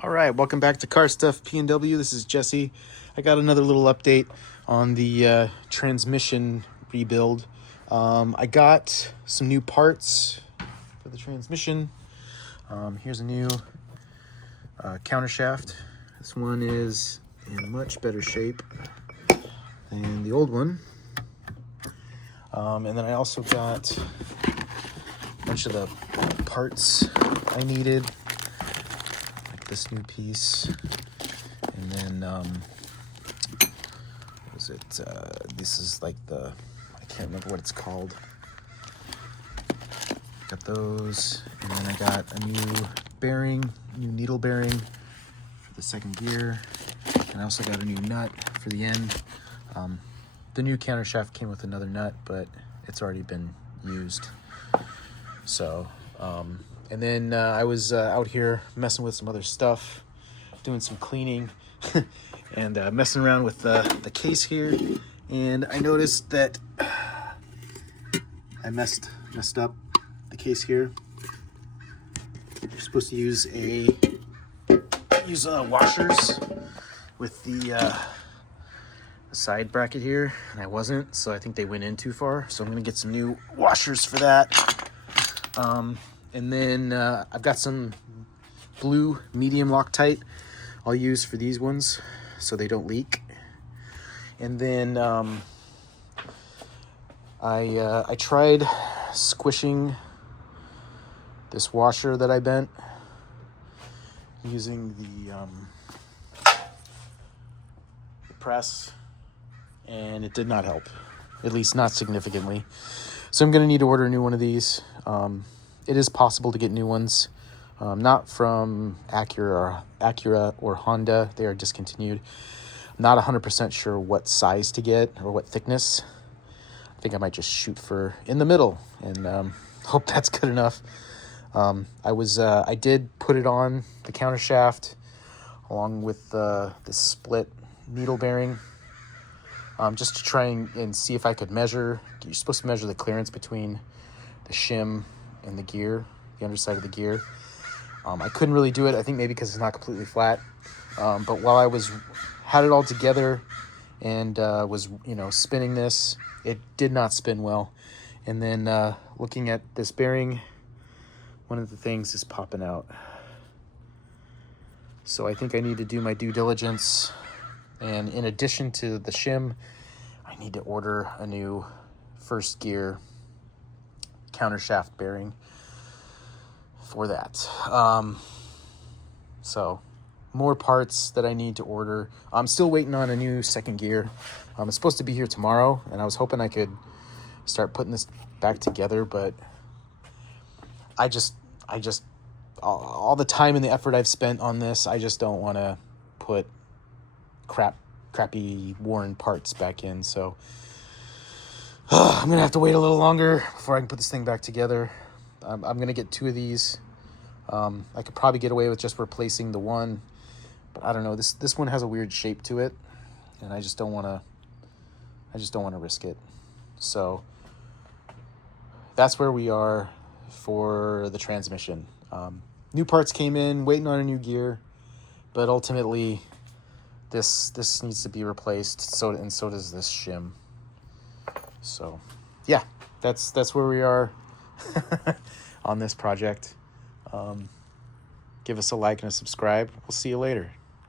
All right, welcome back to Car Stuff P&W. This is Jesse. I got another little update on the transmission rebuild. I got some new parts for the transmission. Here's a new countershaft. This one is in much better shape than the old one. And then I also got a bunch of the parts I needed. This new piece, and then what is it? This is like I can't remember what it's called. Got those, and then I got a new needle bearing for the second gear, and I also got a new nut for the end. The new countershaft came with another nut, but it's already been used. So. And then I was out here messing with some other stuff, doing some cleaning, and messing around with the case here. And I noticed that I messed up the case here. You're supposed to use washers with the side bracket here, and I wasn't, so I think they went in too far. So I'm gonna get some new washers for that. And then I've got some blue medium Loctite I'll use for these ones so they don't leak. And then I tried squishing this washer that I bent using the press, and it did not help, at least not significantly. So I'm going to need to order a new one of these. It is possible to get new ones, not from Acura or Honda. They are discontinued. I'm not 100% sure what size to get or what thickness. I think I might just shoot for in the middle and hope that's good enough. I did put it on the countershaft along with the split needle bearing, just to try and see if I could measure. You're supposed to measure the clearance between the shim and the gear, the underside of the gear. I couldn't really do it, I think maybe because it's not completely flat. But while I had it all together and was spinning this, it did not spin well. And then looking at this bearing, one of the things is popping out. So I think I need to do my due diligence, and in addition to the shim, I need to order a new first gear countershaft bearing for that. So more parts that I need to order. I'm still waiting on a new second gear. It's supposed to be here tomorrow, and I was hoping I could start putting this back together, but I just all the time and the effort I've spent on this, I just don't want to put crappy worn parts back in. So I'm gonna have to wait a little longer before I can put this thing back together. I'm gonna get two of these. I could probably get away with just replacing the one, but I don't know. This one has a weird shape to it, and I just don't want to risk it. So that's where we are for the transmission. New parts came in, waiting on a new gear, but ultimately this needs to be replaced. So does this shim. So, yeah, that's where we are on this project. Give us a like and a subscribe. We'll see you later.